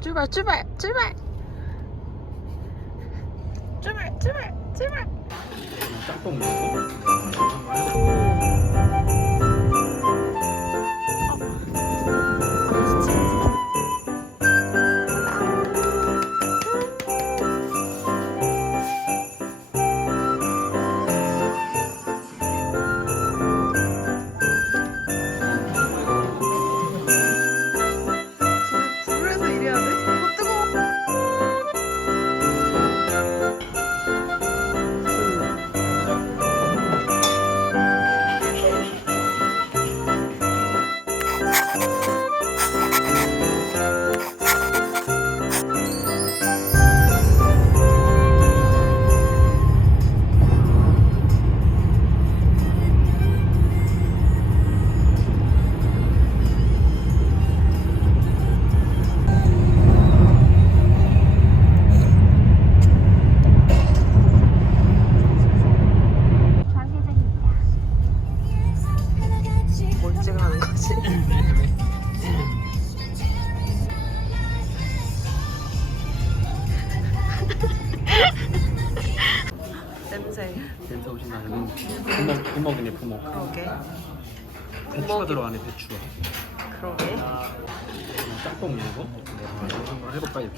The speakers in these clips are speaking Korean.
출발 출발 출발. 출발 출발 출발. 짬뽕 먹고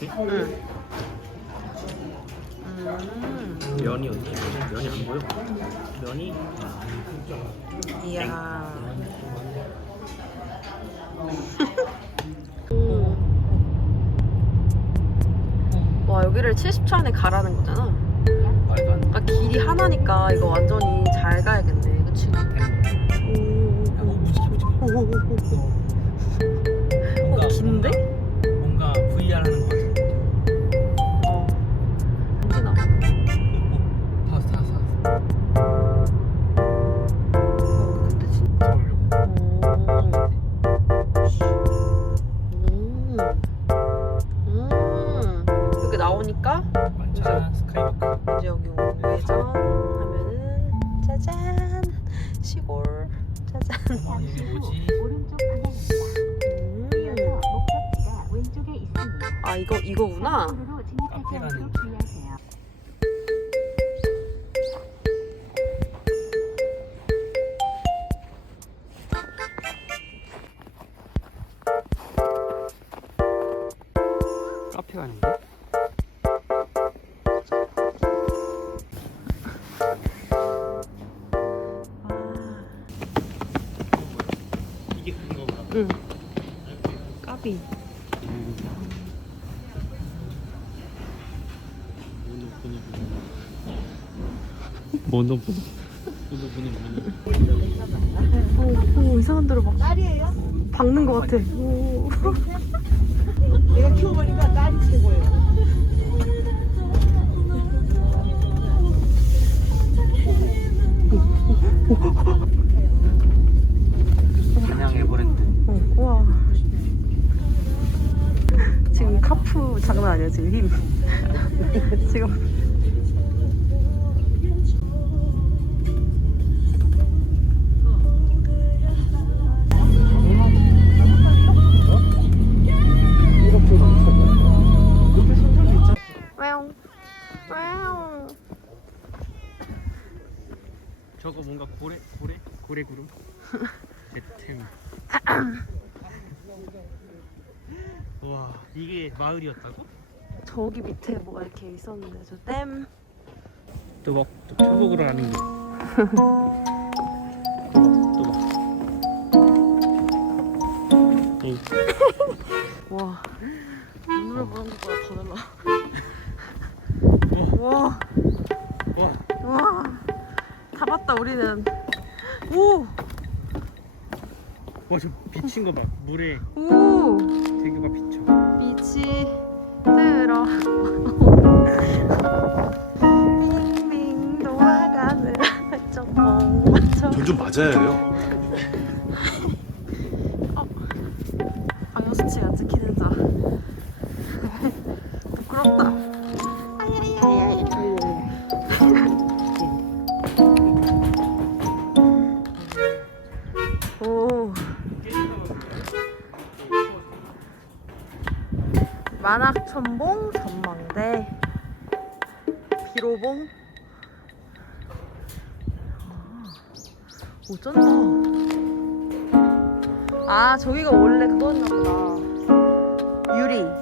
이렇게 응. 음, 면이 어디 면이 안 보여? 면이? 이야. 와 여기를 70초 안에 가라는 거잖아. 말도 안 돼. 아 길이 하나니까 이거 완전히 잘 가야겠네. 그치? 오, 무지개 무지개. 오 뭔가 긴데? 도로 모노 보노 모노 보노 모노 오, 오 이상한 데로 막 박는 거 같아 오. 내가 키워보니까 딸이 최고예요. 어, 지금 카프 장난 아니야 지금 힘 지금 저기 밑에 뭐가 이렇게 있었는데 저댐 또막 또 표복으로 하는 게. 또막. 와. 눈을 보는 것보다 더 달라 와. 와. 와, 다 봤다 우리는. 오, 와저 비친 거 봐. 물에 오, 대교가 비쳐. 빛이 들어. 빙빙 돌아가는. 전좀 맞아야 해요. 비로봉? 어쩐다 아 저기가 원래 그거였나 보다. 유리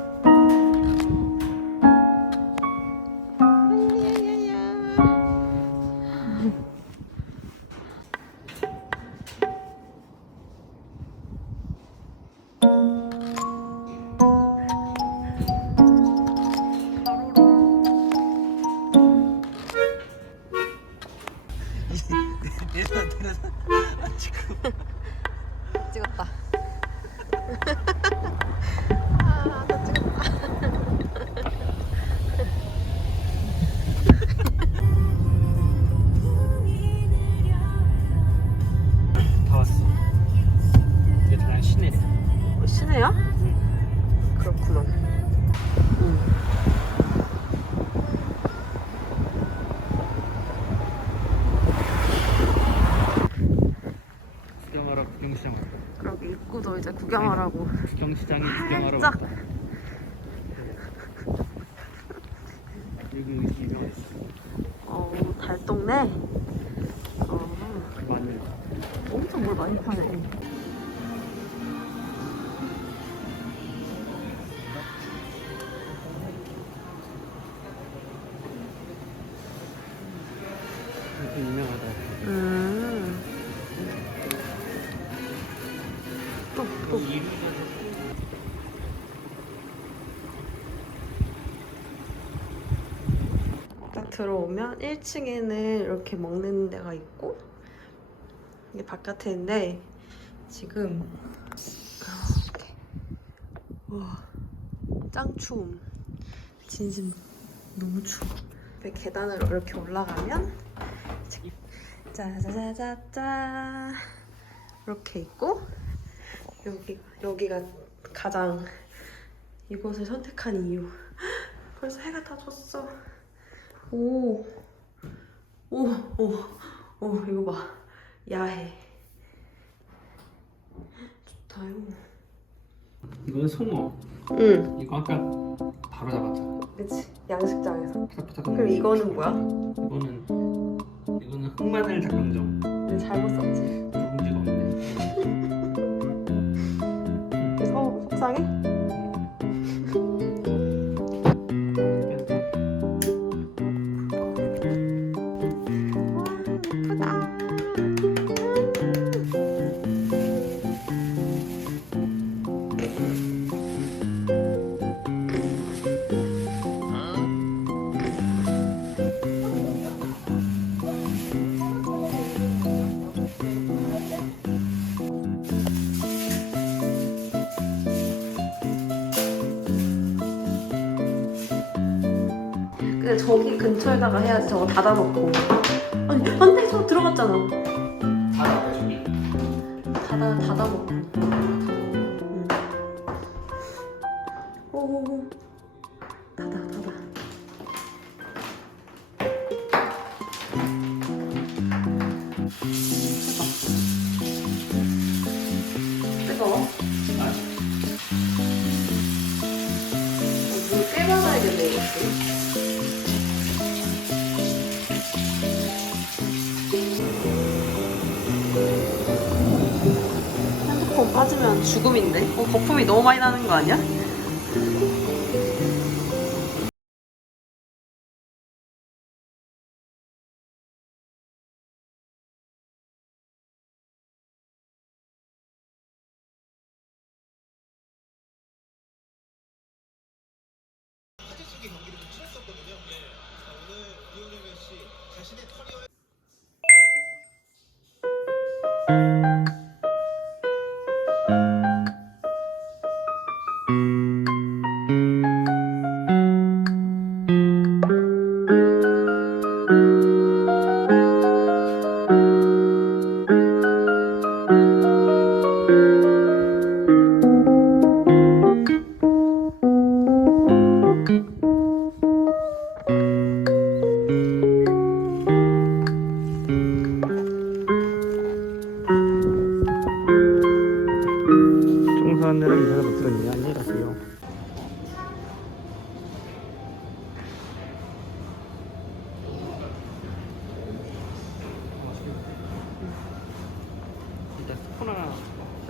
내려서 아 찍었다 구경하라고 구경시장에 구경하러 살짝. 여기 유명했어. 어 달동네 어 마늘. 엄청 뭘 많이 파네 이렇게 유명하다. 음. 또, 딱 들어오면 1층에는 이렇게 먹는 데가 있고 이게 바깥인데 지금 이렇게 와, 짱 추움 진심 너무 추워. 그 계단으로 이렇게 올라가면 짜자자자자 이렇게 있고 여기 여기가 가장 이곳을 선택한 이유 벌써 해가 다 졌어 오, 오, 오, 오, 이거 봐. 야해. 좋다, 이거. 이건 송어. 응, 이거 아까 바로 잡았잖아. 그치. 양식장에서. 푸석푸석. 그럼 이거는 뭐야? 이거는 이거는 흑마늘 닭강정. 근데 잘못 썼지. 서, 속상해? 저기 근처에다가 해야지 저거 닫아놓고. 아니, 안 돼! 저 들어갔잖아. 저기. 닫아, 닫아놓고. 응. 오, 닫아, 닫아. 뜨거 죽음인데? 어, 거품이 너무 많이 나는 거 아니야?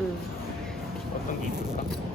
응. 어떤 게 있을까?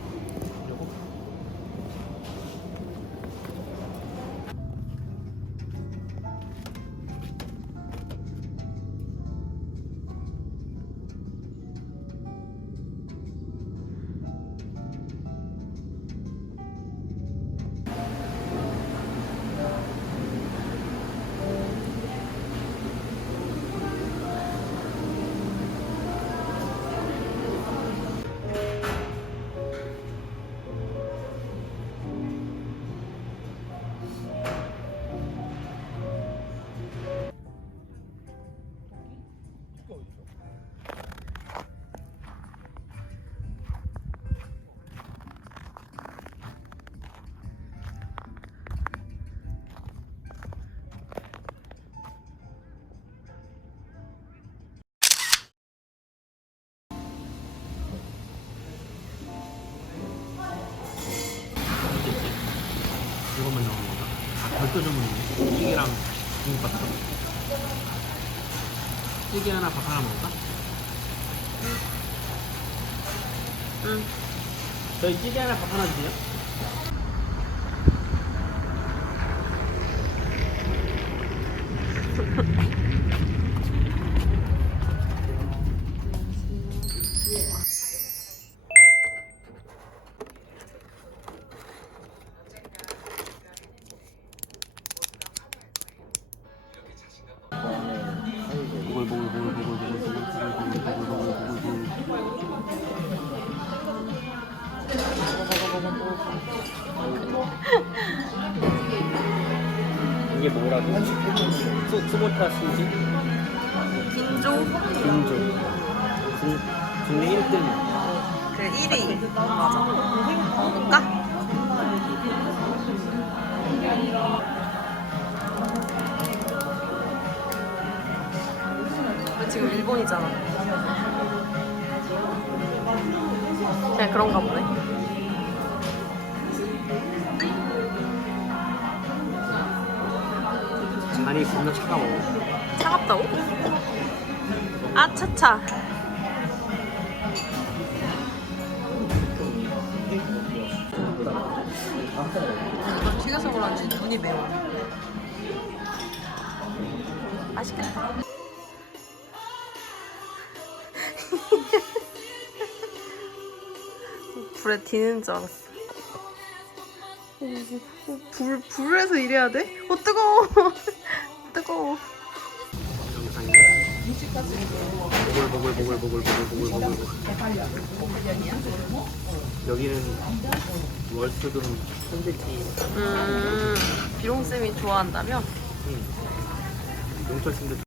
돈가스 주문이네. 찌개랑 돈가스. 찌개 하나 밥 하나 먹을까? 응. 저희 찌개 하나 밥 하나 주세요. 수지? 빈조 김조 중, 중대 1등 그 1위 맞아. 먹을까? 우리 지금 일본이잖아. 그냥 그런가 보네. 겁나 차가워 차갑다고? 아차차. 튀겨서 그런지 눈이 매워. 맛있겠다. 불에 디는 줄 알았어. 어, 불, 불에서 이래야 돼? 어, 뜨거워. 뜨거워. 보글보글보글보글보글보글보글 여기는 월수금 현대티 음, 비롱쌤이 좋아한다며? 용철씨인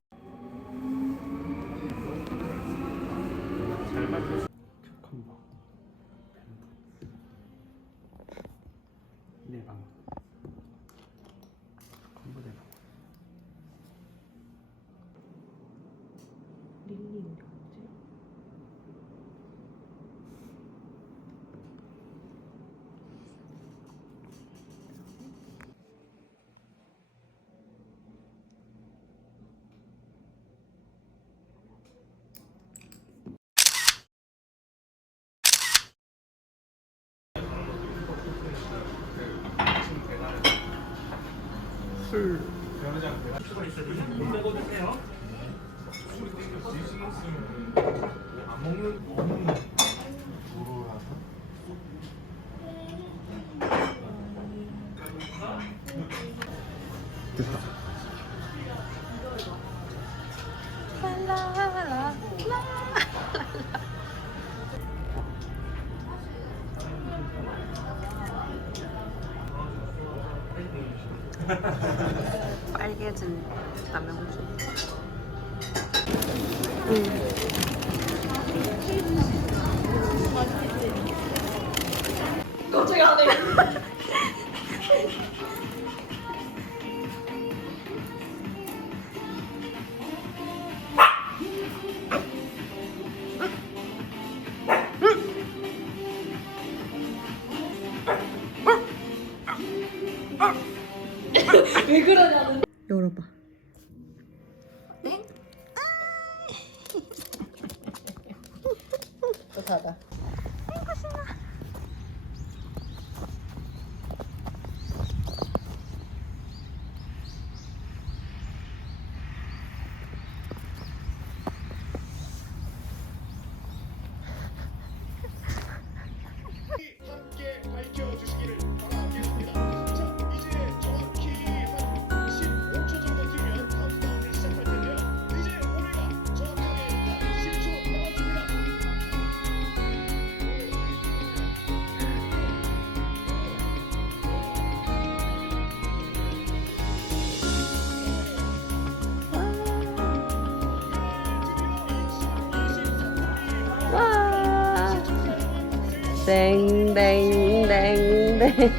Good morning. 안 해. 열어봐. 네? 또 닫아. đen đen đen đen